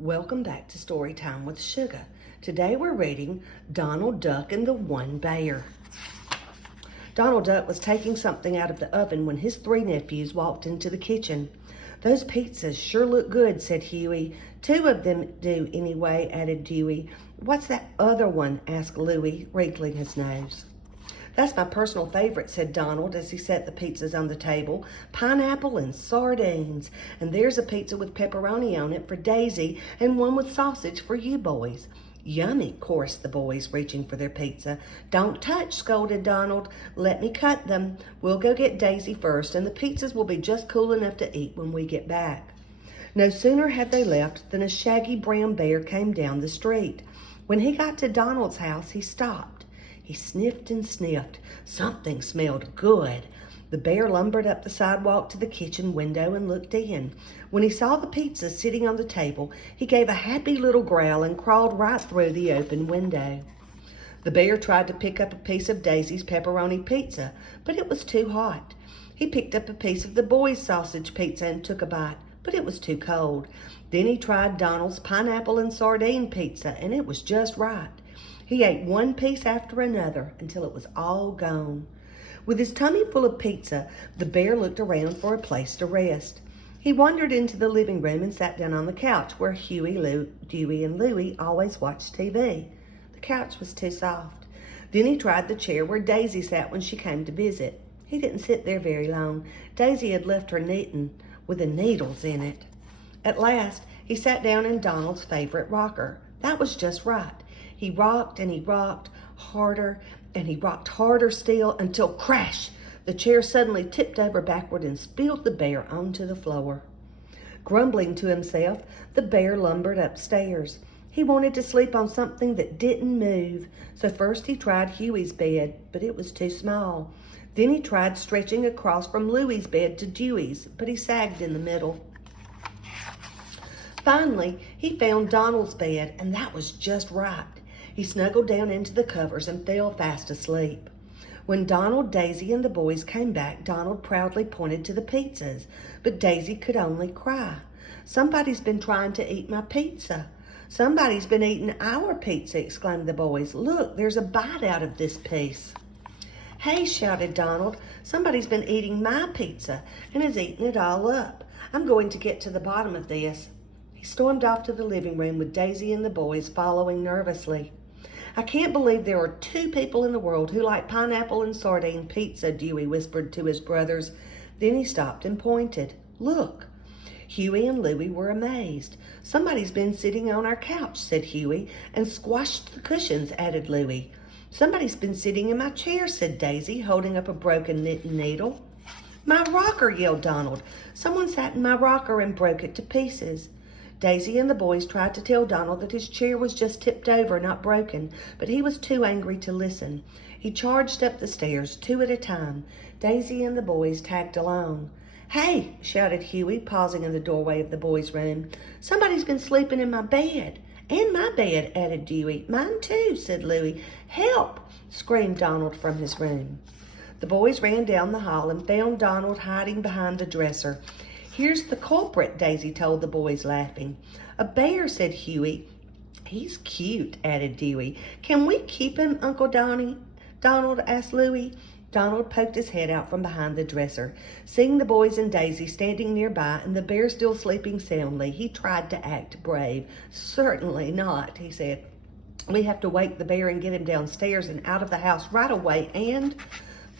Welcome back to Storytime with Sugar. Today we're reading Donald Duck and the One Bear. Donald Duck was taking something out of the oven when his three nephews walked into the kitchen. "Those pizzas sure look good," said Huey. "Two of them do anyway," added Dewey. "What's that other one?" asked Louie, wrinkling his nose. "That's my personal favorite," said Donald as he set the pizzas on the table. "Pineapple and sardines. And there's a pizza with pepperoni on it for Daisy and one with sausage for you boys." "Yummy," chorused the boys, reaching for their pizza. "Don't touch," scolded Donald. "Let me cut them. We'll go get Daisy first, and the pizzas will be just cool enough to eat when we get back." No sooner had they left than a shaggy brown bear came down the street. When he got to Donald's house, he stopped. He sniffed and sniffed. Something smelled good. The bear lumbered up the sidewalk to the kitchen window and looked in. When he saw the pizza sitting on the table, he gave a happy little growl and crawled right through the open window. The bear tried to pick up a piece of Daisy's pepperoni pizza, but it was too hot. He picked up a piece of the boys' sausage pizza and took a bite, but it was too cold. Then he tried Donald's pineapple and sardine pizza, and it was just right. He ate one piece after another until it was all gone. With his tummy full of pizza, the bear looked around for a place to rest. He wandered into the living room and sat down on the couch where Huey, Dewey, and Louie always watched TV. The couch was too soft. Then he tried the chair where Daisy sat when she came to visit. He didn't sit there very long. Daisy had left her knitting with the needles in it. At last, he sat down in Donald's favorite rocker. That was just right. He rocked and he rocked harder and he rocked harder still until crash! The chair suddenly tipped over backward and spilled the bear onto the floor. Grumbling to himself, the bear lumbered upstairs. He wanted to sleep on something that didn't move, so first he tried Huey's bed, but it was too small. Then he tried stretching across from Louie's bed to Dewey's, but he sagged in the middle. Finally, he found Donald's bed, and that was just right. He snuggled down into the covers and fell fast asleep. When Donald, Daisy, and the boys came back, Donald proudly pointed to the pizzas, but Daisy could only cry. "Somebody's been trying to eat my pizza." "Somebody's been eating our pizza," exclaimed the boys. "Look, there's a bite out of this piece." "Hey," shouted Donald, "somebody's been eating my pizza and is eating it all up. I'm going to get to the bottom of this." He stormed off to the living room with Daisy and the boys following nervously. "I can't believe there are two people in the world who like pineapple and sardine pizza," Dewey whispered to his brothers. Then he stopped and pointed. "Look." Huey and Louie were amazed. "Somebody's been sitting on our couch," said Huey. "And squashed the cushions," added Louie. "Somebody's been sitting in my chair," said Daisy, holding up a broken knitting needle. "My rocker," yelled Donald. "Someone sat in my rocker and broke it to pieces." Daisy and the boys tried to tell Donald that his chair was just tipped over, not broken, but he was too angry to listen. He charged up the stairs, two at a time. Daisy and the boys tagged along. "Hey," shouted Huey, pausing in the doorway of the boys' room. "Somebody's been sleeping in my bed." "And my bed," added Dewey. "Mine too," said Louie. "Help!" screamed Donald from his room. The boys ran down the hall and found Donald hiding behind the dresser. "Here's the culprit," Daisy told the boys, laughing. "A bear," said Huey. "He's cute," added Dewey. "Can we keep him, Uncle Donald?" asked Louie. Donald poked his head out from behind the dresser. Seeing the boys and Daisy standing nearby and the bear still sleeping soundly, he tried to act brave. "Certainly not," he said. "We have to wake the bear and get him downstairs and out of the house right away, and—"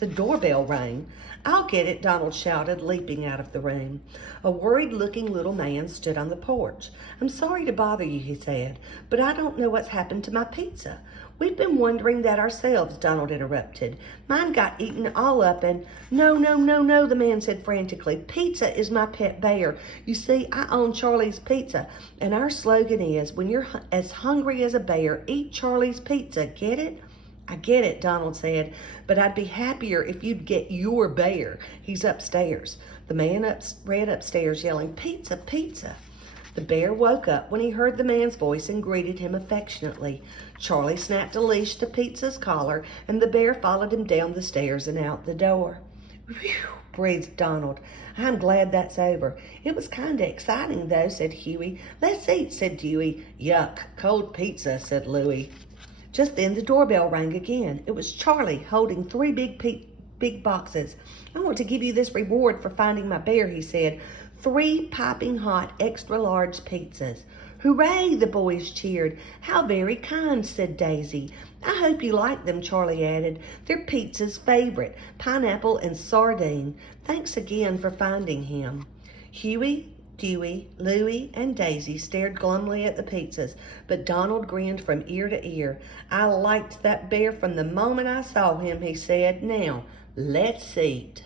The doorbell rang. "I'll get it," Donald shouted, leaping out of the room. A worried-looking little man stood on the porch. "I'm sorry to bother you," he said, "but I don't know what's happened to my pizza." "We've been wondering that ourselves," Donald interrupted. "Mine got eaten all up and—" "No, no, no, no," the man said frantically. "Pizza is my pet bear. You see, I own Charlie's Pizza, and our slogan is, when you're as hungry as a bear, eat Charlie's Pizza. Get it?" "I get it," Donald said, "but I'd be happier if you'd get your bear. He's upstairs." The man ran upstairs yelling, "Pizza, pizza." The bear woke up when he heard the man's voice and greeted him affectionately. Charlie snapped a leash to Pizza's collar, and the bear followed him down the stairs and out the door. "Whew!" breathed Donald. I'm glad that's over. It was kind of exciting, though, said Huey. Let's eat, said Dewey. Yuck, cold pizza, said Louie. Just then the doorbell rang again. It was Charlie holding three big boxes. I want to give you this reward for finding my bear, he said. 3 piping hot, extra large pizzas. Hooray, the boys cheered. How very kind, said Daisy. I hope you like them, Charlie added. They're Pizza's favorite, pineapple and sardine. Thanks again for finding him. Huey, Dewey, Louie, and Daisy stared glumly at the pizzas, but Donald grinned from ear to ear. I liked that bear from the moment I saw him, he said. Now, let's eat.